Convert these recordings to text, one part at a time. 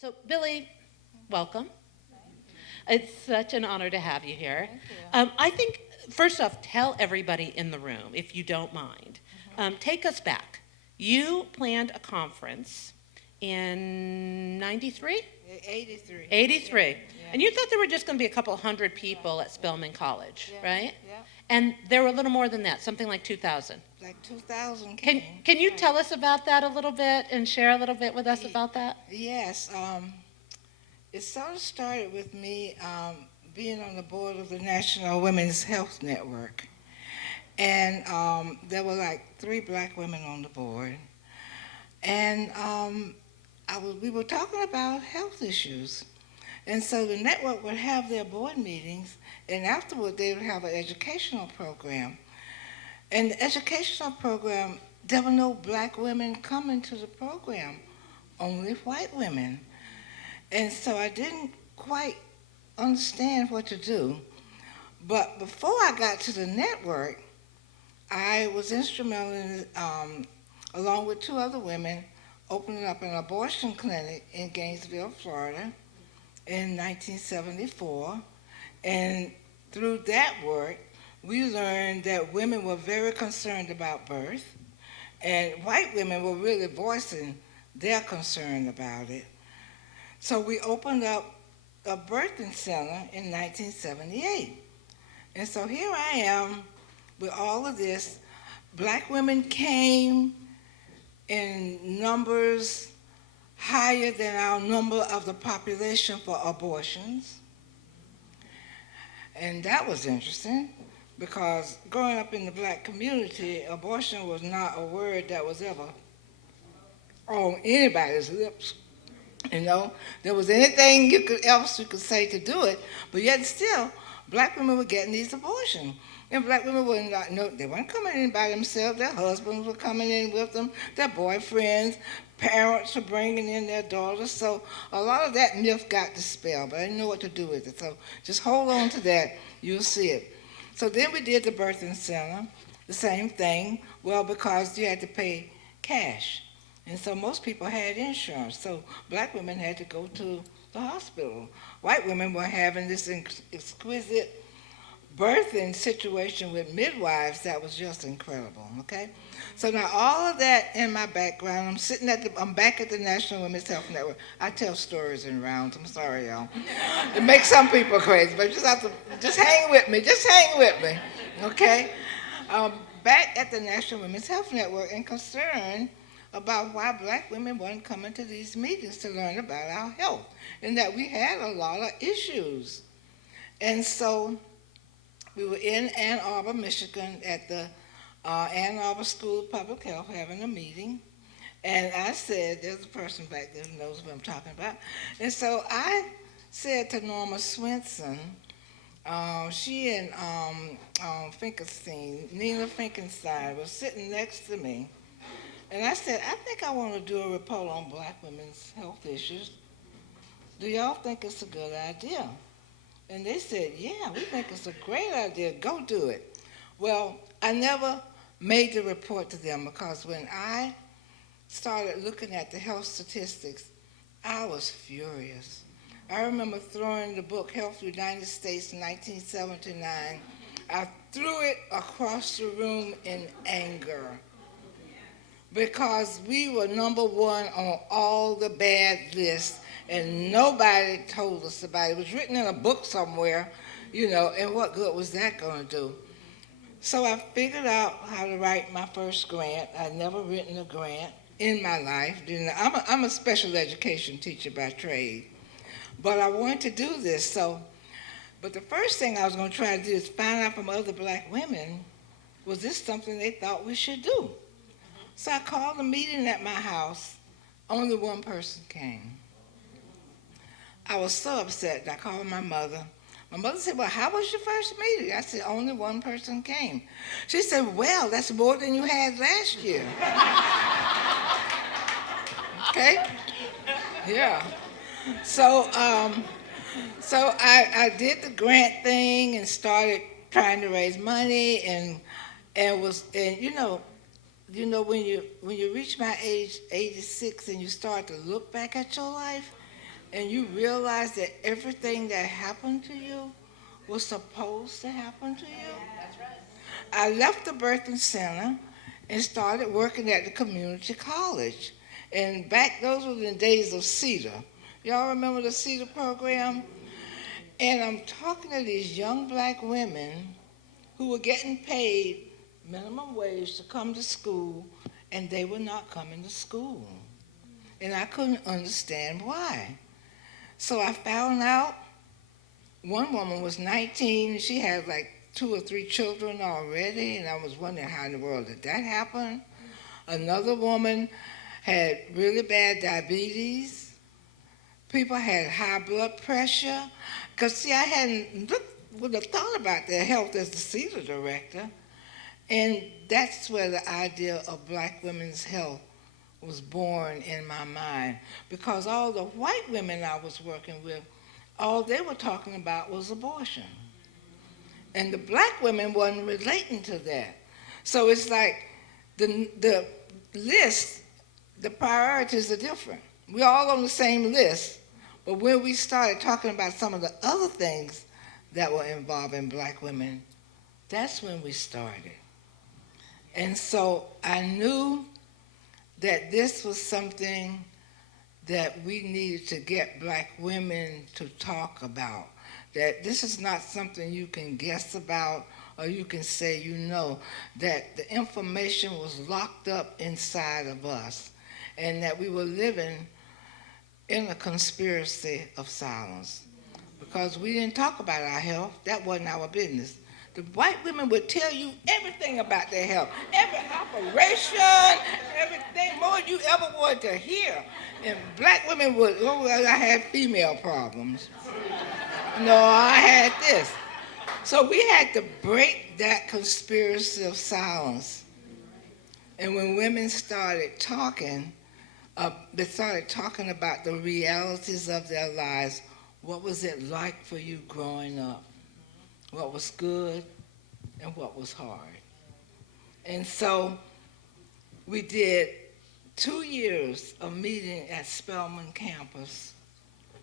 So, Billy, welcome. It's such an honor to have you here. Thank you. I think, first off, tell everybody in the room, if you don't mind. Take us back. You planned a conference in 93? 83. 83. Yeah. And you thought there were just going to be a couple hundred people at Spelman College, Yeah. right? Yeah. And there were a little more than that, something like 2,000. Like 2000 Can you tell us about that a little bit and share a little bit with us about that? Yes. It sort of started with me being on the board of the National Women's Health Network. And there were like 3 black women on the board. And we were talking about health issues. And so the network would have their board meetings, and afterward they would have an educational program. And the educational program, there were no black women coming to the program, only white women. And so I didn't quite understand what to do. But before I got to the network, I was instrumental in, along with 2 other women, opening up an abortion clinic in Gainesville, Florida in 1974. And through that work, we learned that women were very concerned about birth, and white women were really voicing their concern about it. So we opened up a birthing center in 1978. And so here I am with all of this. Black women came in numbers higher than our number of the population for abortions. And that was interesting because growing up in the black community, abortion was not a word that was ever on anybody's lips. You know, there was anything else you could say to do it, but yet still, black women were getting these abortions. And black women were not, no, they weren't coming in by themselves. Their husbands were coming in with them, their boyfriends, parents were bringing in their daughters. So a lot of that myth got dispelled, but I didn't know what to do with it. So just hold on to that, you'll see it. So then we did the birthing center, the same thing, well, because you had to pay cash. And so most people had insurance. So black women had to go to the hospital. White women were having this exquisite birthing situation with midwives that was just incredible, okay? So now all of that in my background, I'm back at the National Women's Health Network. I tell stories in rounds, I'm sorry, y'all. It makes some people crazy, but just hang with me, okay? Back at the National Women's Health Network and concerned about why black women weren't coming to these meetings to learn about our health, and that we had a lot of issues. And so we were in Ann Arbor, Michigan at the Ann Arbor School of Public Health having a meeting. And I said, there's a person back there who knows what I'm talking about. And so I said to Norma Swenson, she and Nina Finkenstein was sitting next to me. And I said, I think I want to do a report on black women's health issues. Do y'all think it's a good idea? And they said, yeah, we think it's a great idea. Go do it. Well, I never made the report to them because when I started looking at the health statistics, I was furious. I remember throwing the book Health United States in 1979. I threw it across the room in anger because we were number 1 on all the bad lists, and nobody told us about it. It was written in a book somewhere, you know, and what good was that going to do? So I figured out how to write my first grant. I'd never written a grant in my life. I'm a special education teacher by trade, but I wanted to do this. But the first thing I was going to try to do is find out from other black women, was this something they thought we should do? So I called a meeting at my house. Only one person came. I was so upset. I called my mother. My mother said, well, how was your first meeting? I said, only one person came. She said, well, that's more than you had last year. Okay? Yeah. So I did the grant thing and started trying to raise money and you know, when you reach my age 86 and you start to look back at your life, and you realize that everything that happened to you was supposed to happen to you. I left the birthing center and started working at the community college. And back, those were the days of CETA. Y'all remember the CETA program? And I'm talking to these young black women who were getting paid minimum wage to come to school, and they were not coming to school. And I couldn't understand why. So I found out one woman was 19, and she had like 2 or 3 children already, and I was wondering how in the world did that happen. Another woman had really bad diabetes. People had high blood pressure. Because, see, I would have thought about their health as the CETA director. And that's where the idea of black women's health was born in my mind. Because all the white women I was working with, all they were talking about was abortion. And the black women wasn't relating to that. So it's like the list, the priorities are different. We're all on the same list, but when we started talking about some of the other things that were involving black women, that's when we started. And so I knew that this was something that we needed to get black women to talk about. That this is not something you can guess about or you can say you know, that the information was locked up inside of us and that we were living in a conspiracy of silence because we didn't talk about our health. That wasn't our business. The white women would tell you everything about their health, every operation, everything, more than you ever wanted to hear. And black women would, oh, well, I had female problems. No, I had this. So we had to break that conspiracy of silence. And when women started talking, they started talking about the realities of their lives. What was it like for you growing up? What was good and what was hard? And so we did 2 years of meeting at Spelman campus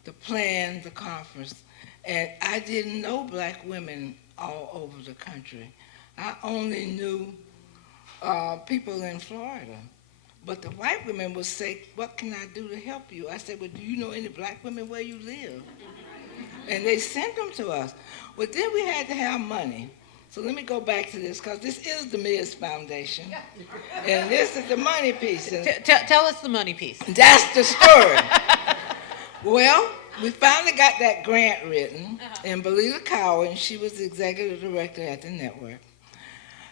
to plan the conference. And I didn't know black women all over the country. I only knew people in Florida. But the white women would say, what can I do to help you? I said, well, do you know any black women where you live? And they sent them to us. Well, then we had to have money. So let me go back to this, because this is the Miz Foundation. And this is the money piece. Tell us the money piece. That's the story. Well, we finally got that grant written, and Byllye Avery, she was the executive director at the network.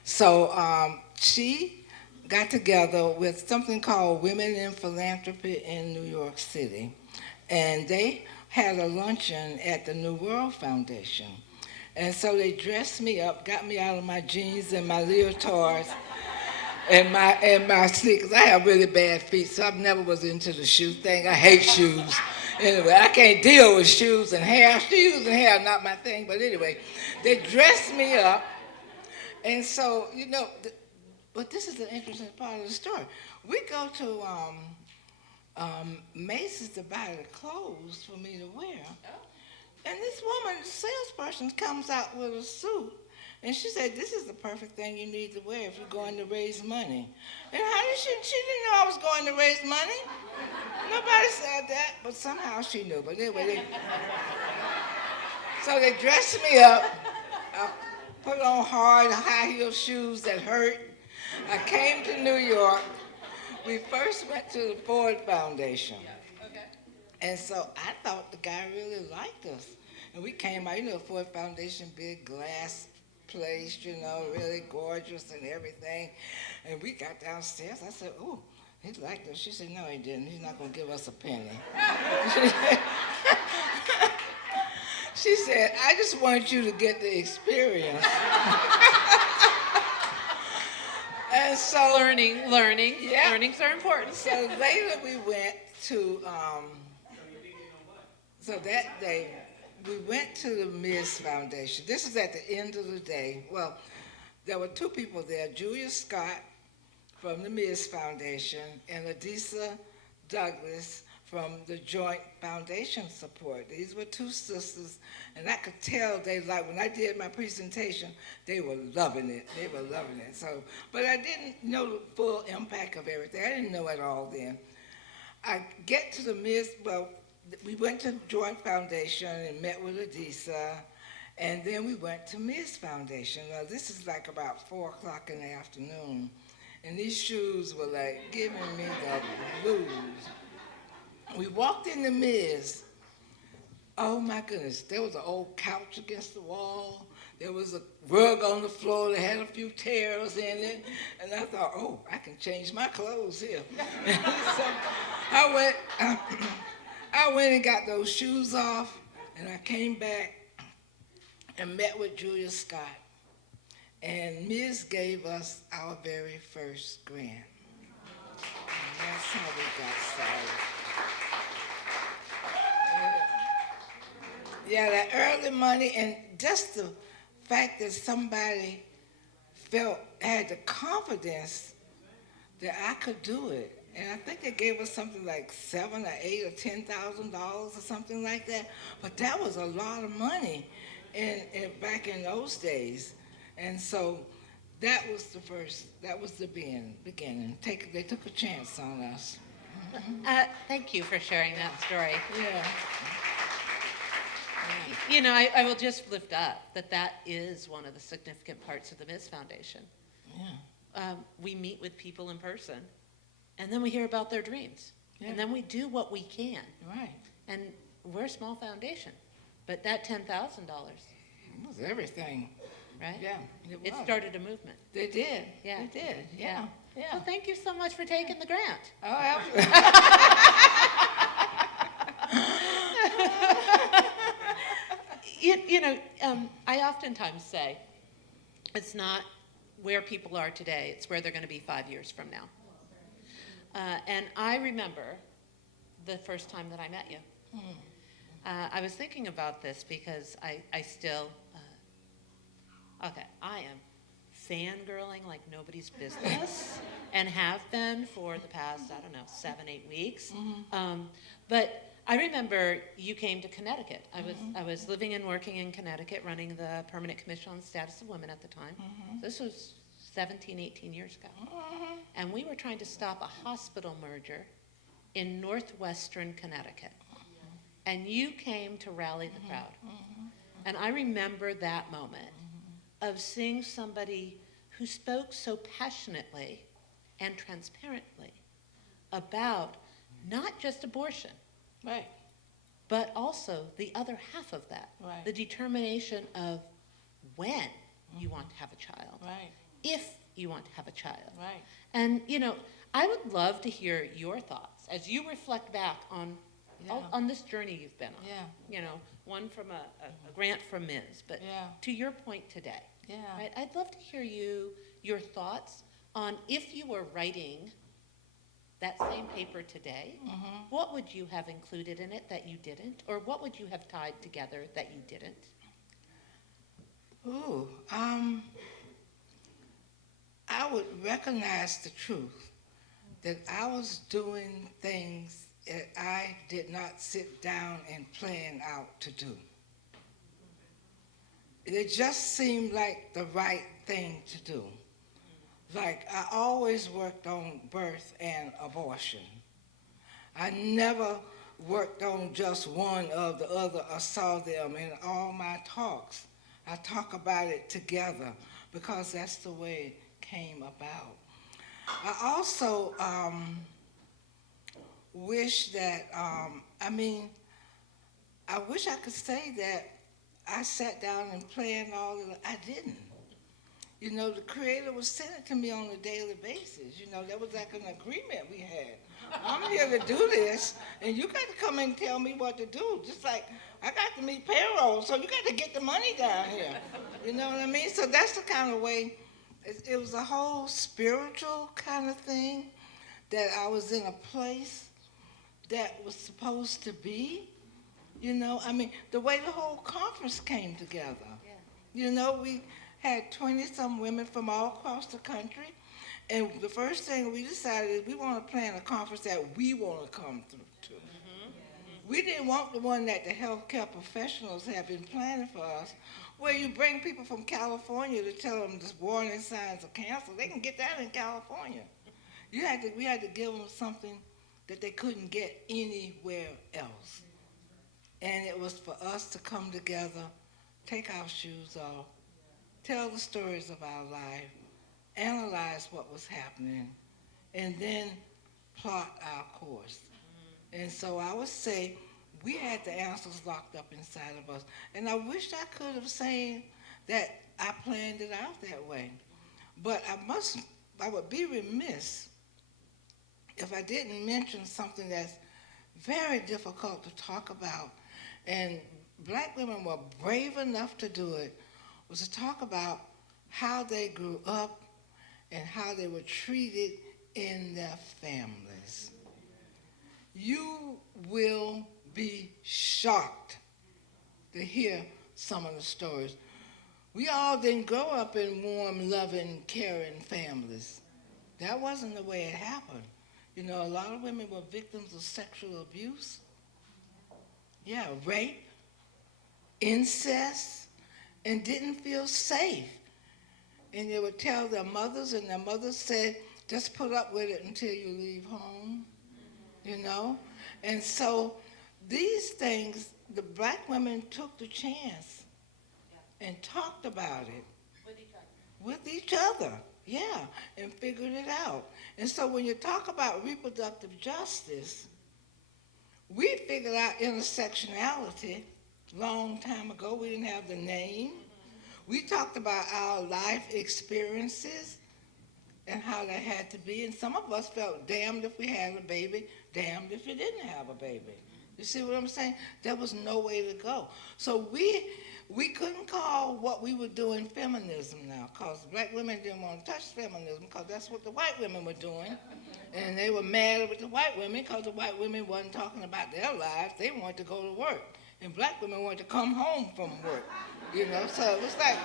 So she got together with something called Women in Philanthropy in New York City. And they had a luncheon at the New World Foundation. And so they dressed me up, got me out of my jeans and my leotards and my sneakers. I have really bad feet, so I never was into the shoe thing. I hate shoes. Anyway, I can't deal with shoes and hair. Shoes and hair are not my thing, but anyway, they dressed me up. And so, you know, but this is the interesting part of the story. We go to Macy's to buy the clothes for me to wear. And this woman, the salesperson, comes out with a suit, and she said, this is the perfect thing you need to wear if you're going to raise money. And how did she didn't know I was going to raise money. Nobody said that, but somehow she knew. But anyway, so they dressed me up. I put on hard, high-heel shoes that hurt. I came to New York. We first went to the Ford Foundation. And so I thought the guy really liked us. And we came out, you know, Ford Foundation, big glass place, you know, really gorgeous and everything. And we got downstairs. I said, oh, he liked us. She said, no, he didn't. He's not going to give us a penny. She said, I just want you to get the experience. And so Learning. Yeah. Learnings are important. So later we went to, so that day we went to the Miz Foundation. This is at the end of the day. Well, there were 2 people there, Julia Scott from the Miz Foundation and Adisa Douglas from the Joint Foundation support. These were two sisters, and I could tell they like, when I did my presentation, they were loving it. They were loving it. So, but I didn't know the full impact of everything. I didn't know it all then. I get to the we went to Joint Foundation and met with Adisa, and then we went to Ms. Foundation. Now, this is like about 4 o'clock in the afternoon, and these shoes were like giving me the blues. We walked into Ms. Oh my goodness, there was an old couch against the wall. There was a rug on the floor that had a few tears in it. And I thought, oh, I can change my clothes here. So I went and got those shoes off, and I came back and met with Julia Scott. And Ms. gave us our very first grant. And that's how we got started. Yeah, that early money, and just the fact that somebody had the confidence that I could do it. And I think they gave us something like $7,000 or $8,000 or $10,000 or something like that. But that was a lot of money back in those days. And so that was the beginning. They took a chance on us. Thank you for sharing that story. Yeah. You know, I will just lift up that is one of the significant parts of the Ms. Foundation. Yeah. We meet with people in person, and then we hear about their dreams. Yeah. And then we do what we can. Right. And we're a small foundation, but that $10,000, It was everything. right? Yeah. It was. started a movement. They did. Yeah. They did. Yeah. Yeah. Well, thank you so much for taking the grant. Oh, absolutely. I oftentimes say it's not where people are today, it's where they're going to be 5 years from now. And I remember the first time that I met you. I was thinking about this because I still, I am fangirling like nobody's business and have been for the past, 7, 8 weeks. But I remember you came to Connecticut. I was living and working in Connecticut, running the Permanent Commission on the Status of Women at the time. This was 17, 18 years ago. And we were trying to stop a hospital merger in northwestern Connecticut. And you came to rally the crowd. And I remember that moment of seeing somebody who spoke so passionately and transparently about not just abortion, Right. but also the other half of that, Right. the determination of when you want to have a child, Right. if you want to have a child. Right. And, I would love to hear your thoughts as you reflect back on this journey you've been on. Yeah. One from a grant from Ms., but Yeah. to your point today, Yeah. right? I'd love to hear your thoughts on if you were writing that same paper today, what would you have included in it that you didn't? Or what would you have tied together that you didn't? Ooh, I would recognize the truth that I was doing things that I did not sit down and plan out to do. It just seemed like the right thing to do. Like, I always worked on birth and abortion. I never worked on just one or the other or saw them in all my talks. I talk about it together because that's the way it came about. I also wish that, I wish I could say that I sat down and planned all of it. I didn't. The Creator was sending it to me on a daily basis. That was like an agreement we had. I'm here to do this, and you got to come and tell me what to do. Just like I got to meet payroll, so you got to get the money down here. You know what I mean? So that's the kind of way, it was a whole spiritual kind of thing that I was in a place that was supposed to be. The way the whole conference came together. Yeah. We had 20-some women from all across the country. And the first thing we decided is we want to plan a conference that we want to come through to. We didn't want the one that the healthcare professionals have been planning for us, where you bring people from California to tell them the warning signs of cancer. They can get that in California. We had to give them something that they couldn't get anywhere else. And it was for us to come together, take our shoes off, tell the stories of our life, analyze what was happening, and then plot our course. And so I would say we had the answers locked up inside of us. And I wish I could have said that I planned it out that way. But I would be remiss if I didn't mention something that's very difficult to talk about. And black women were brave enough to do it, was to talk about how they grew up and how they were treated in their families. You will be shocked to hear some of the stories. We all didn't grow up in warm, loving, caring families. That wasn't the way it happened. You know, a lot of women were victims of sexual abuse. Yeah, rape, incest, and didn't feel safe. And they would tell their mothers, and their mothers said, just put up with it until you leave home, you know? And so these things, the black women took the chance and talked about it. With each other, yeah, and figured it out. And so when you talk about reproductive justice, we figured out intersectionality long time ago. We didn't have the name. We talked about our life experiences and how that had to be. And some of us felt damned if we had a baby, damned if you didn't have a baby. You see what I'm saying? There was no way to go. So we couldn't call what we were doing feminism now, because black women didn't want to touch feminism because that's what the white women were doing. And they were mad with the white women because the white women wasn't talking about their lives. They wanted to go to work. And black women wanted to come home from work. You know, so it was like,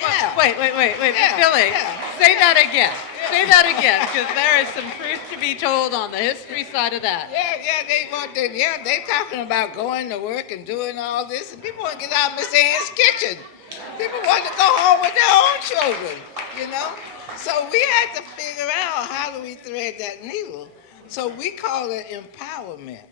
yeah. Wait, Yeah, Byllye, yeah. say that again. Say that again, because there is some truth to be told on the history side of that. They talking about going to work and doing all this, and people want to get out of Miss Ann's kitchen. People want to go home with their own children, you know? So we had to figure out how do we thread that needle. So we call it empowerment.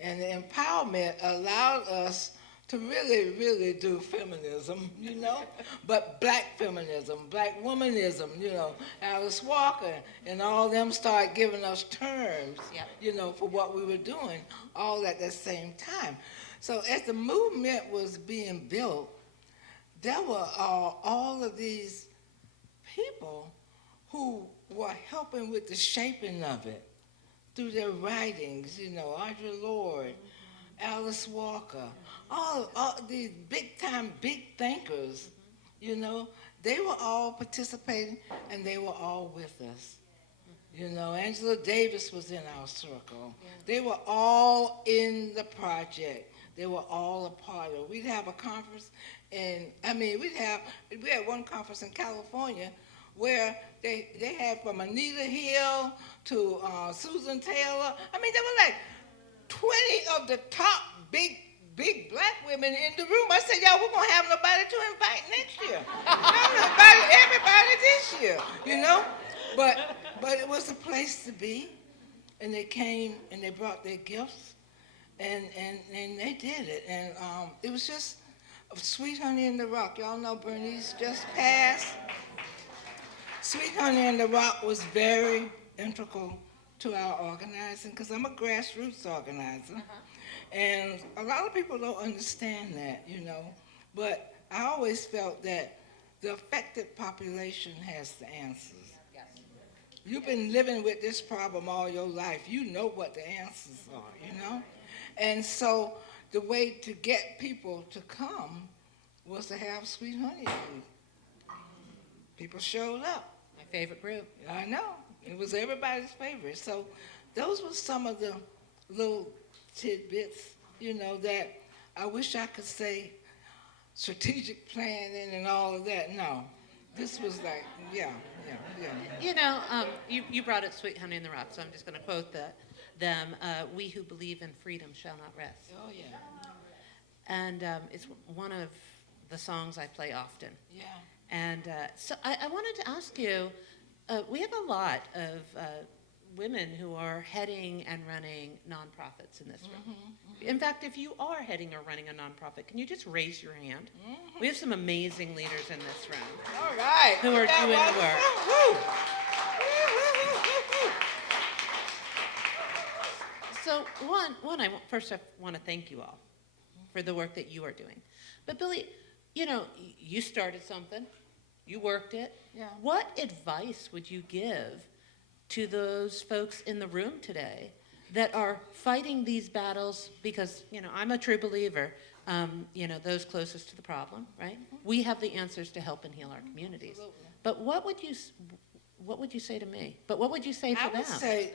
And the empowerment allowed us to really, really do feminism, you know, but black feminism, black womanism, you know. Alice Walker and all them started giving us terms, you know, for what we were doing, all at the same time. So as the movement was being built, there were all of these people who were helping with the shaping of it through their writings, you know, Audre Lorde, Alice Walker, all these big-time, big thinkers, you know, they were all participating and they were all with us. You know, Angela Davis was in our circle. They were all in the project. They were all a part of it. We'd have a conference, and we had one conference in California where they had from Anita Hill to Susan Taylor. There were like 20 of the top big black women in the room. I said, y'all, we're going to have nobody to invite next year. Everybody this year, you know? But it was a place to be, and they came and they brought their gifts, and they did it. And it was just Sweet Honey in the Rock. Y'all know Bernice just passed. Sweet Honey in the Rock was very integral to our organizing, because I'm a grassroots organizer. And a lot of people don't understand that, you know. But I always felt that the affected population has the answers. Yes. You've been living with this problem all your life. You know what the answers are, you know. And so the way to get people to come was to have Sweet Honey. And people showed up. My favorite group. I know. It was everybody's favorite. So those were some of the little tidbits, you know, that I wish I could say strategic planning and all of that. No. This was like, yeah. You know, you brought it Sweet Honey in the Rock, so I'm just going to quote them, "We who believe in freedom shall not rest." Oh, yeah. And it's one of the songs I play often. Yeah. And so I wanted to ask you, we have a lot of women who are heading and running nonprofits in this room. In fact, if you are heading or running a nonprofit, can you just raise your hand? We have some amazing leaders in this room All right. who are doing the work. So first I want to thank you all for the work that you are doing. But Byllye, you started something, you worked it. Yeah. What advice would you give to those folks in the room today that are fighting these battles? Because, I'm a true believer, those closest to the problem, right? We have the answers to help and heal our communities. Absolutely. But what would you say to me? But what would you say to them? I would say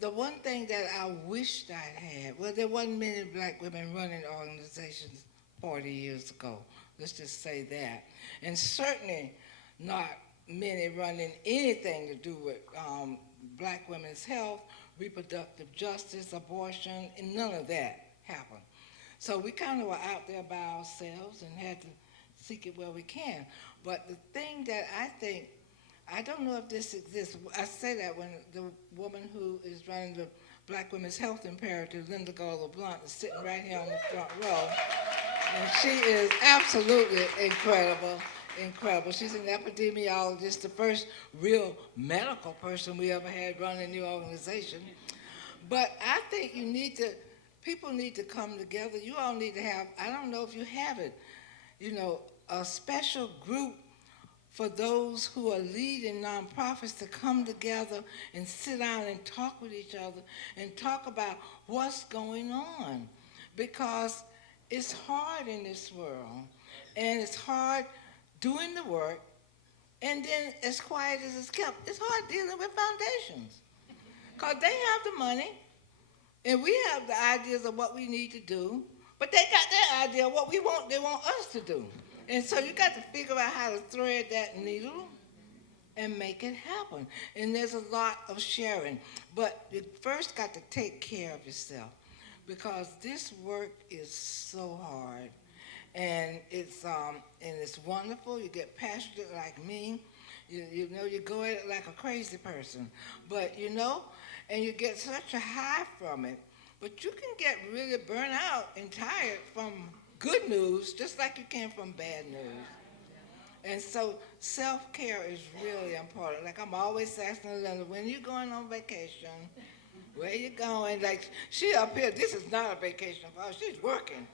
the one thing that I wished I had, well, there wasn't many black women running organizations 40 years ago. Let's just say that. And certainly not many running anything to do with black women's health, reproductive justice, abortion, and none of that happened. So we kind of were out there by ourselves and had to seek it where we can. But the thing that I don't know if this exists. I say that when the woman who is running the Black Women's Health Imperative, Linda Garlow Blunt, is sitting right here on the front row. And she is absolutely incredible. She's an epidemiologist, the first real medical person we ever had running the organization. But I think people need to come together. You all need to have, I don't know if you have it, a special group for those who are leading nonprofits to come together and sit down and talk with each other and talk about what's going on. Because it's hard in this world, and it's hard doing the work, and then as quiet as it's kept, it's hard dealing with foundations. Because they have the money, and we have the ideas of what we need to do, but they got their idea of what they want us to do. And so you got to figure out how to thread that needle and make it happen. And there's a lot of sharing. But you first got to take care of yourself, because this work is so hard. And it's wonderful. You get passionate like me. You go at it like a crazy person. But and you get such a high from it. But you can get really burnt out and tired from good news, just like you can from bad news. And so self-care is really important. Like I'm always asking Linda, when you going on vacation, where you going? Like she up here, this is not a vacation for her, she's working,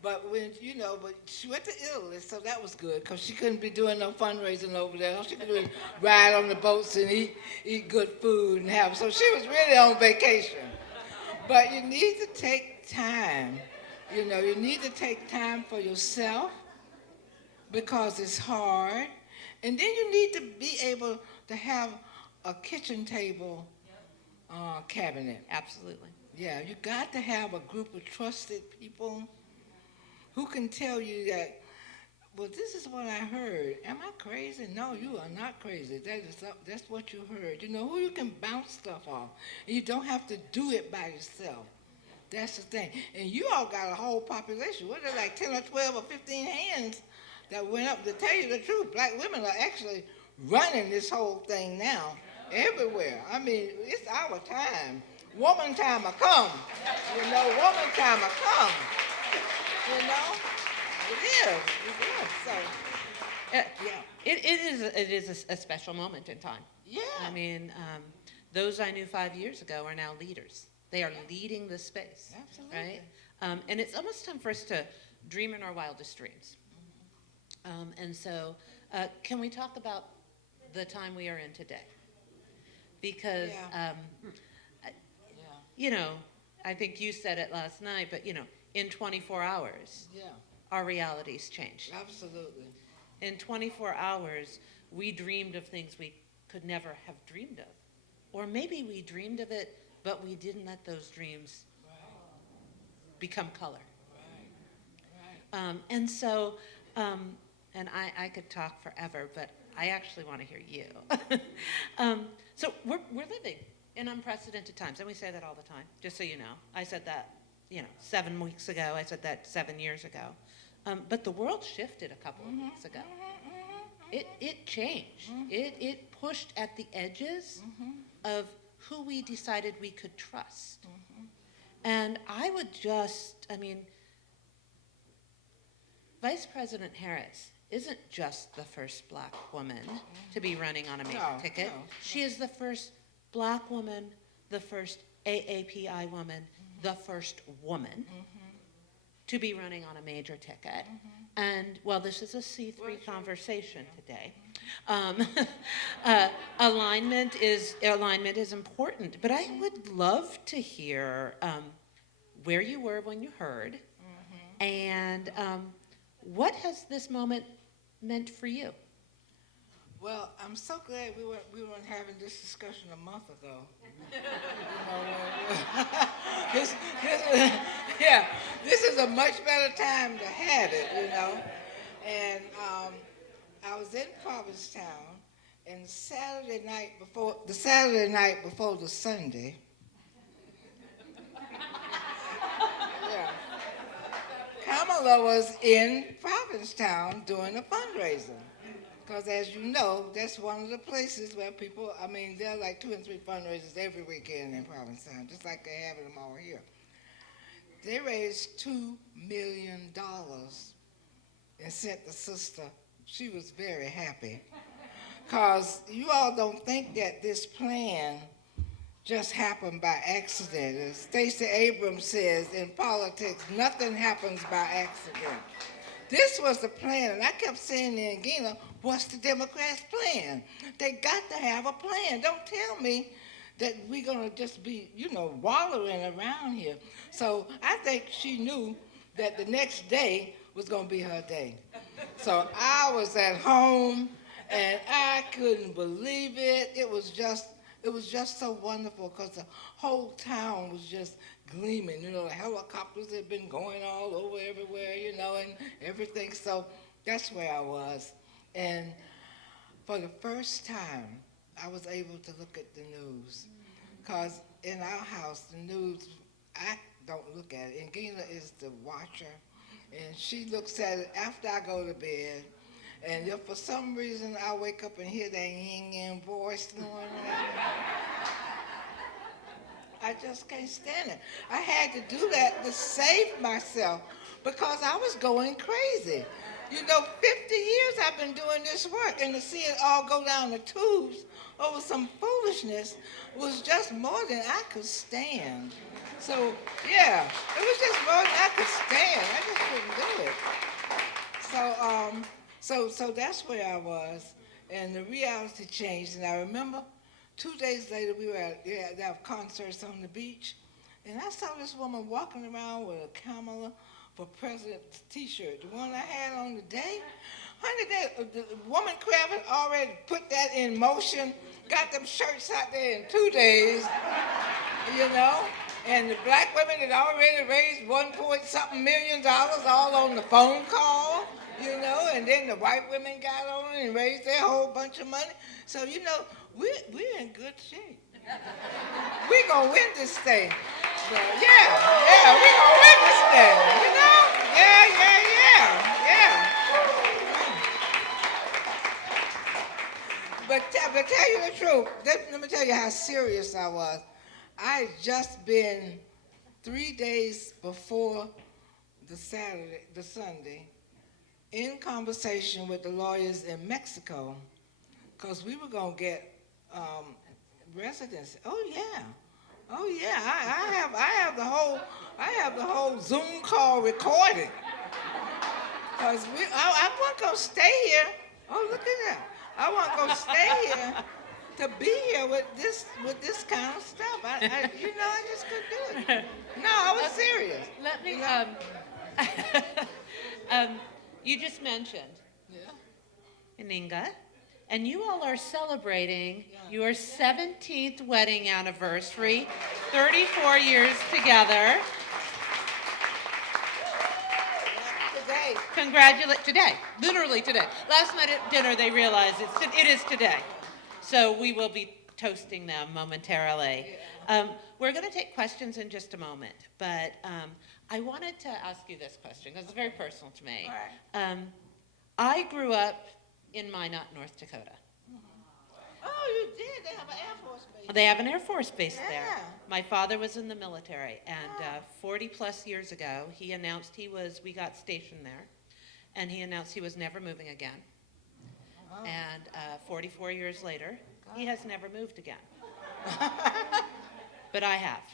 But but she went to Italy, so that was good, because she couldn't be doing no fundraising over there. All she could do is ride on the boats and eat good food and have. So she was really on vacation. But you need to take time. You need to take time for yourself, because it's hard. And then you need to be able to have a kitchen table cabinet. Absolutely. Yeah, you got to have a group of trusted people who can tell you that, well, this is what I heard. Am I crazy? No, you are not crazy. That's what you heard. Who you can bounce stuff off. And you don't have to do it by yourself. That's the thing. And you all got a whole population. What are like 10 or 12 or 15 hands that went up? To tell you the truth, black women are actually running this whole thing now everywhere. I mean, it's our time. Woman time will come. Woman time will come. It is. So, yeah. It is a special moment in time. Yeah. I mean, those I knew 5 years ago are now leaders. They are leading the space. Absolutely. Right? And it's almost time for us to dream in our wildest dreams. And so, can we talk about the time we are in today? Because, I think you said it last night, but, in 24 hours, our realities changed. Absolutely. In 24 hours, we dreamed of things we could never have dreamed of. Or maybe we dreamed of it, but we didn't let those dreams become color. Right. And so, and I could talk forever, but I actually want to hear you. So we're living in unprecedented times, and we say that all the time, just so you know. I said that, 7 weeks ago. I said that 7 years ago. But the world shifted a couple of weeks ago. It changed. It pushed at the edges of who we decided we could trust. And I would Vice President Harris isn't just the first black woman to be running on a major ticket. No. She is the first black woman, the first AAPI woman, the first woman to be running on a major ticket. And while this is a C3 conversation today, alignment is important. But I would love to hear where you were when you heard, and what has this moment meant for you? Well, I'm so glad we weren't having this discussion a month ago. This is a much better time to have it, And I was in Provincetown, and the Saturday night before the Sunday, Kamala was in Provincetown doing a fundraiser. Because as you know, that's one of the places where people, there are like 2 and 3 fundraisers every weekend in Provincetown, just like they have them all here. They raised $2 million and sent the sister. She was very happy. Because you all don't think that this plan just happened by accident. As Stacey Abrams says, in politics, nothing happens by accident. This was the plan, and I kept saying to Angina, what's the Democrats' plan? They got to have a plan. Don't tell me that we're going to just be, wallowing around here. So I think she knew that the next day was going to be her day. So I was at home, and I couldn't believe it. It was just so wonderful because the whole town was just gleaming. The helicopters had been going all over everywhere, and everything. So that's where I was. And for the first time, I was able to look at the news. Because in our house, the news, I don't look at it. And Gina is the watcher. And she looks at it after I go to bed. And if for some reason I wake up and hear that yin voice going on, I just can't stand it. I had to do that to save myself because I was going crazy. 50 years I've been doing this work, and to see it all go down the tubes over some foolishness was just more than I could stand. So, yeah, it was just more than I could stand. I just couldn't do it. So that's where I was, and the reality changed. And I remember 2 days later, we were at concerts on the beach, and I saw this woman walking around with a Kamala for President's T-shirt, the one I had on the day. Honey, the woman Kravitz already put that in motion, got them shirts out there in 2 days, and the black women had already raised $1.something million all on the phone call, and then the white women got on and raised their whole bunch of money. So, we're in good shape. We're going to win this thing. So, yeah, we're going to win this thing, Yeah. But tell you the truth, let me tell you how serious I was. I had just been 3 days before the Sunday, in conversation with the lawyers in Mexico, because we were going to get residency. Oh yeah. I have the whole Zoom call recorded. Because I wasn't going to stay here. Oh, look at that. I wasn't going to stay here to be here with this kind of stuff. I just couldn't do it. No, I was serious. Let me, you just mentioned Ininga, and you all are celebrating your 17th wedding anniversary, 34 years together. Today. Today, literally today. Last night at dinner they realized it is today. So we will be toasting them momentarily. We're going to take questions in just a moment, but I wanted to ask you this question because it's very personal to me. All right. I grew up in Minot, North Dakota. Oh, you did? They have an Air Force base. They have an Air Force base there. Yeah. My father was in the military, and 40 plus years ago, he announced we got stationed there, and he announced he was never moving again. Oh. And 44 years later, he has never moved again. But I have.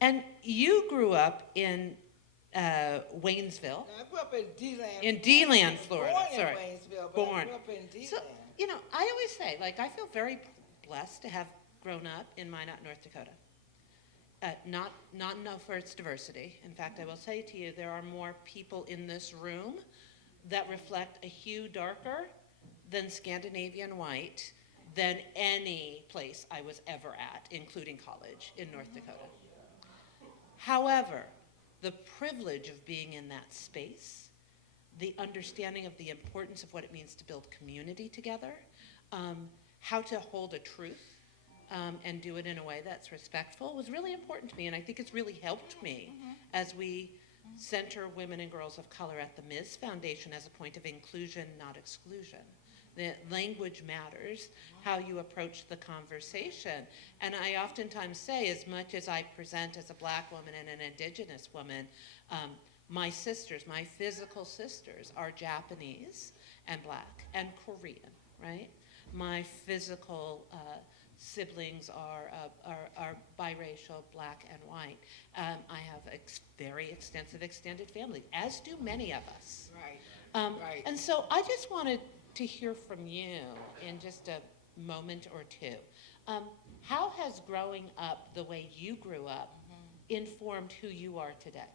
And you grew up in Waynesville. I grew up in D-Land. In D-Land, Florida. Born Sorry. in Waynesville, but Born. I grew up in D-Land. So, you know, I always say, like, I feel very blessed to have grown up in Minot, North Dakota. Not enough for its diversity. In fact, I will say to you, there are more people in this room that reflect a hue darker than Scandinavian white than any place I was ever at, including college in North Dakota. However, the privilege of being in that space, the understanding of the importance of what it means to build community together, how to hold a truth and do it in a way that's respectful was really important to me, and I think it's really helped me as we center women and girls of color at the Ms. Foundation as a point of inclusion, not exclusion. The language matters, how you approach the conversation. And I oftentimes say, as much as I present as a Black woman and an Indigenous woman, my sisters, my physical sisters, are Japanese and Black and Korean, right? My physical siblings are biracial, Black and white. I have very extensive extended family, as do many of us. Right. Right. And so I just wanted to hear from you in just a moment or two. How has growing up the way you grew up informed who you are today?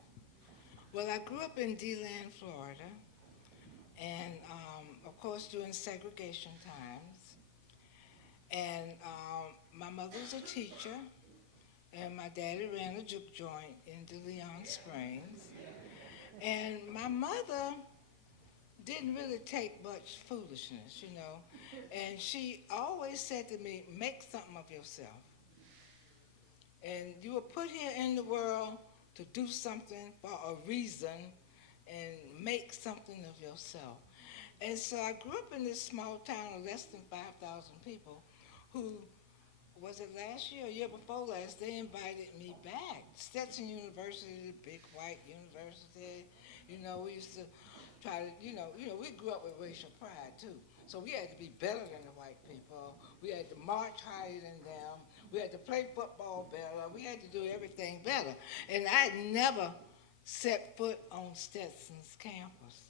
Well, I grew up in D-Land, Florida, and of course during segregation times. And my mother was a teacher, and my daddy ran a juke joint in DeLeon Springs. And my mother didn't really take much foolishness, you know. And she always said to me, make something of yourself. And you were put here in the world to do something for a reason and make something of yourself. And so I grew up in this small town of less than 5,000 people who, was it last year or year before last, they invited me back. Stetson University, the big white university, you know, we used to try to, you know, we grew up with racial pride too. So we had to be better than the white people. We had to march higher than them. We had to play football better. We had to do everything better. And I had never set foot on Stetson's campus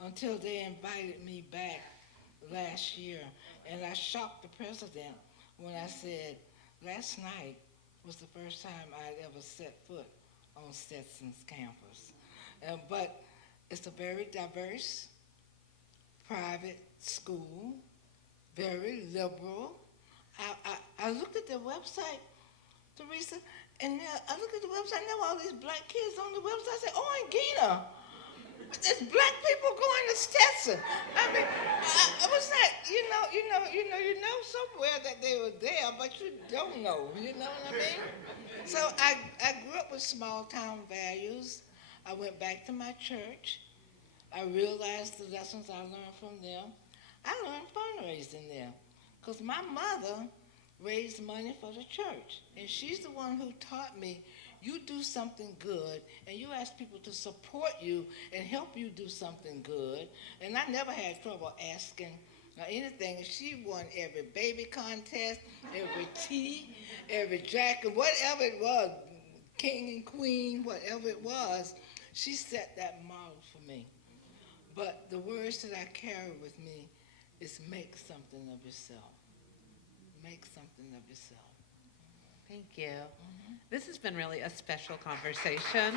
until they invited me back last year. And I shocked the president when I said, last night was the first time I'd ever set foot on Stetson's campus. But it's a very diverse, private school, very liberal. I looked at the website, Teresa, and I looked at the website, and there were all these Black kids on the website. I said, oh, and Gina, there's Black people going to Stetson. I mean, I was like, you know somewhere that they were there, but you don't know, you know what I mean? So I grew up with small town values. I went back to my church. I realized the lessons I learned from them. I learned fundraising there because my mother raised money for the church, and she's the one who taught me, you do something good, and you ask people to support you and help you do something good. And I never had trouble asking anything. She won every baby contest, every tea, every jacket, whatever it was, king and queen, whatever it was. She set that model for me. But the words that I carry with me is make something of yourself. Make something of yourself. Thank you. This has been really a special conversation.